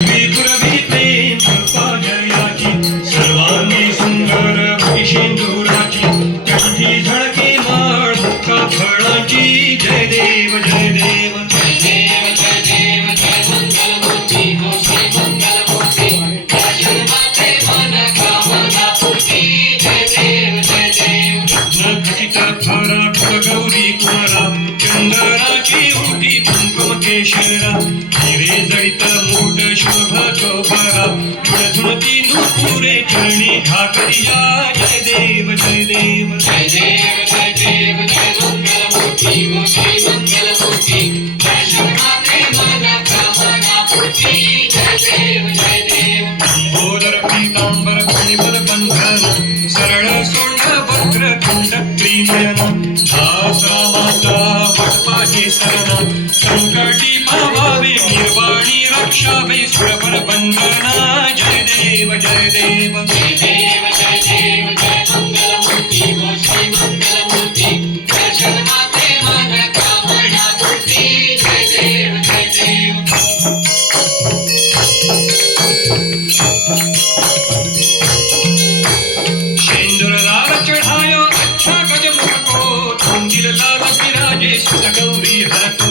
पुरवी प्रेम पाजयाची सर्वांगी सुंदर शेंदुराची कंठी झळके माळ मुक्ता फळाची जय देव जय देव जय देव जय देव जय मंगलमूर्ती श्री मंगलमूर्ती दर्शन मात्रे मन कामना पूर्ती जय देव जय देव नखचित फारा गौरी कुमारा चंदनाची उटी कुंकुम केशरा हिरे जडित मूठ शोभा चोभारा झुणझुणती नुपुरे चरणी ठाकरिया जय देव जय देव जय देव जय देव जय मंगलमूर्ती श्री मंगलमूर्ती दर्शन मात्रे मन कामना पूर्ती जय देव जय देव बोदर पीतांबर फणिवर बंधन सरळ सोंड वक्र खंड त्रिनयन दास रामाचा वटपाठी शरण संकटी पावावे निर्वाणी रक्षावे सुरवर बंधना जय देव जय देव जय देव जय देव जय मंगलमूर्ती श्री मंगलमूर्ती दर्शन मात्रे मन कामना पूर्ती जय देव जय देव शेंदुर लाल चढ़ायो अच्छा गज मुखको तुंजिल लाल विराजे सुत गौरी हरको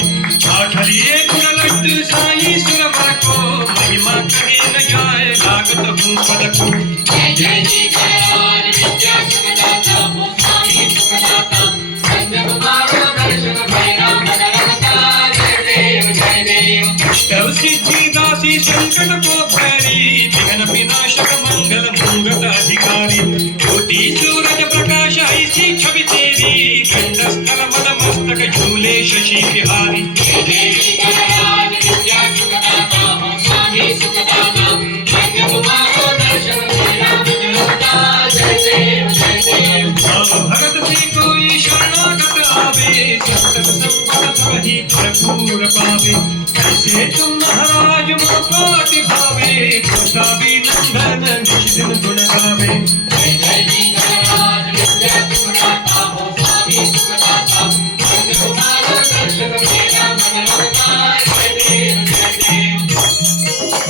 आठरिये गुण लड्डू साई सुरवर को महिमा कहे न जाए लागत हूँ पद को जय जय जी गणराज विद्या सुखदाता हो स्वामी सुखदाता संत कुमारो दर्शन भैरा भगवता जय देव जय देव अष्टव सिद्धि दासी संकट को भैरी विघ्न विनाशक मंगल मूंगत अधिकारी ज्योति सूरज प्रकाश ऐसी छवि तेरी गंडस्थल मद मस्तक झूले शशि बिहारी जय जय जी गणराज विद्या सुखदाता हो स्वामी सुखदाता संत कुमारो दर्शन भैरा भगवता जय देव जय देव भाव भगत से कोई शरणागत आवे संतत संपद सबहि भरपूर पावे ऐसे तुम महाराज मोपाति भावे कोटाभी नंदन निशिदिन गुण गावे जय जय जी गणराज विद्या सुखदाता हो स्वामी सुखदाता संत कुमारो दर्शन भैरा भगवता जय देव जय देव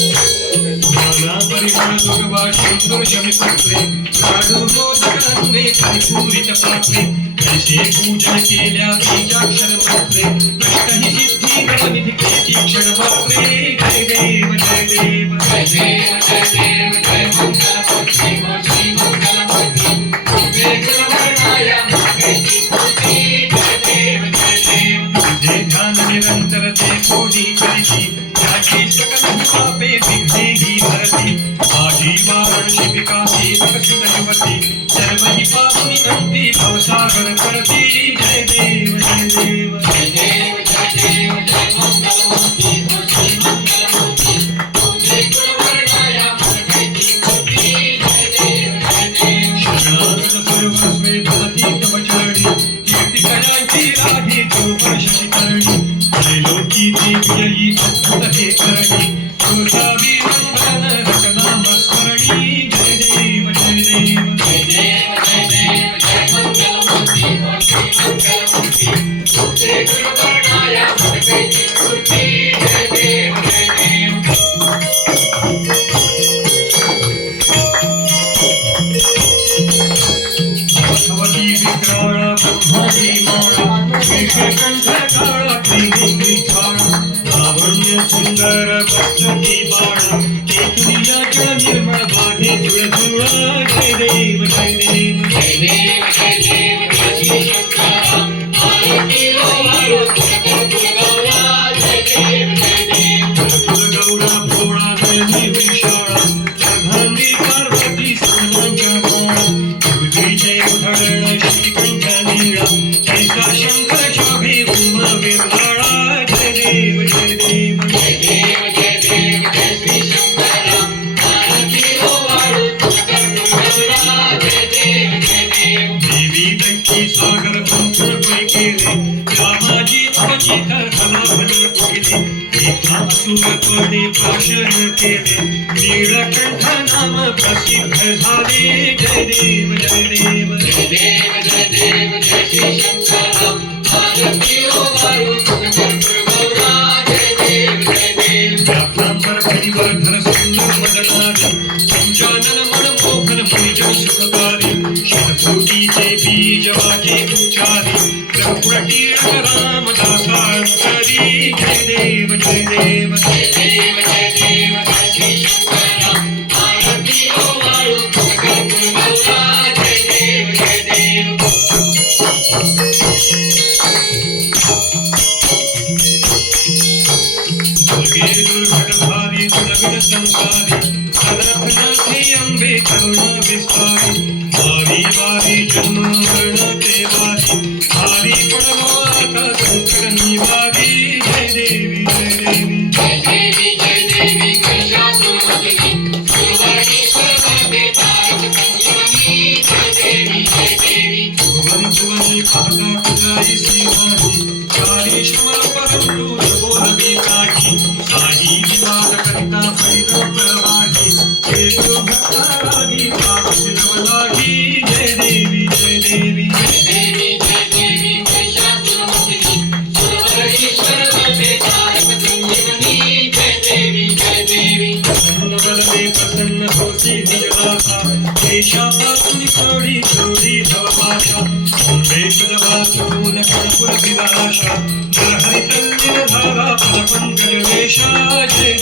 नाना परिमळ दुर्वा शेंदूर शमिपत्रे लाडू मोदक अन्ने परिपूरित पात्रे ऐसे पूजन केल्या बीजाक्षर मात्रे अष्टहि सिद्धी नवनिधी केची क्षण मात्रे जय देव जय देव जय देव जय देव जय मंगलमूर्ती श्री मंगलमूर्ती तुझे गुणवर्णाय मंगलती पूर्ती जय देव जय देव तुझे ध्यान निरंतर ते कोणी करीची त्याची सकल पापे विघ्ने ही हरती माझी वाराणसी विकासी विकसित युवती सर्व ही पापी अंती भवसागर करती जय देव जय देव जय देव जय देव जय मंगलमूर्ती श्री मंगलमूर्ती तुझे गुणवर्णाय मंगलती पूर्ती जय देव जय देव शरणागत सर्वस्वे भवती तव चरणी कीर्ती कयांची राधी चौपर शशी करणी त्रैलोकी देव्ययी अद्भुत हे करणी तुळजावी वंदन रकनाम स्मरणी जय देव जय देव जय देव जय देव जय मंगलमूर्ती श्री मंगलमूर्ती तुझे गुणवर्णाय मंगलती पूर्ती जय देव जय देव भगवती विक्राळ ब्रह्मादी माळा विषकंठ काळा त्रिनेत्री छाळा लावण्य सुंदर वक्षती बाळा केतुरिया जळ निर्मळ वाढे जुळजुळ जय देव जय देव जय देव जय देव जय श्री शंकरा आरती ओवाळो तुझगौरा जय देव जय देव गौरा भोळा नयनी विशाळा अर्धांगी पार्वती सोनांच्या भोळा दुर्गीचे उधळण श्रीकंठ नीळा ऐसा शंकर शोभे उम विरलाळा जय देव जय देव जय देव जय देव जय श्री शंकरा आरती ओवाळो तुझगौरा जय देव जय देव देवी दैत्य सागर पंचन पै केले रामाजी अवचित हलाहल केले एका असुरपणे प्राशन केले नीळकंठ नाम प्रसिद्ध झाले जय देव जय देव जय देव जय देव जय श्री शंकरा आरती ओवाळो जय देव जय देव जय देव जय देव जय श्री शंकरा आरती ओवाळू जगद्गुरु गौरा जय देव जय देव दुर्गे दुर्घट भारी दुर्गण संसारी अनर्थनाथी अंबे करुणा विस्तारी वारी वारी जन्म मरण ते वारी भारी पडलो आता संकट निवारी जय देवी जय देवी जय देवी महिषासुरमर्दिनी सुरवर्णेश्वर वरदे तारक संजीवनी जय देवी भुवन भुवनी पाहता तुझाई श्रीवाणी चारी श्रमल परंतु बोलवी काठी साही विवाद करिता भैरव प्रवाही हे गुरु भक्ता रागी पाप लागी जय देवी जय देवी जय देवी महिषासुरमर्दिनी सुरवर्णेश्वर वरदे तारक संजीवनी जय देवी प्रसन्न बलवे प्रसन्न होसी निजदासा देशापासून सोडी सोडी भवपाशा मुंबई तुझवाचून कणपुर विलाशा नरहरितल्लीन धारा पदपंकज वेशा जय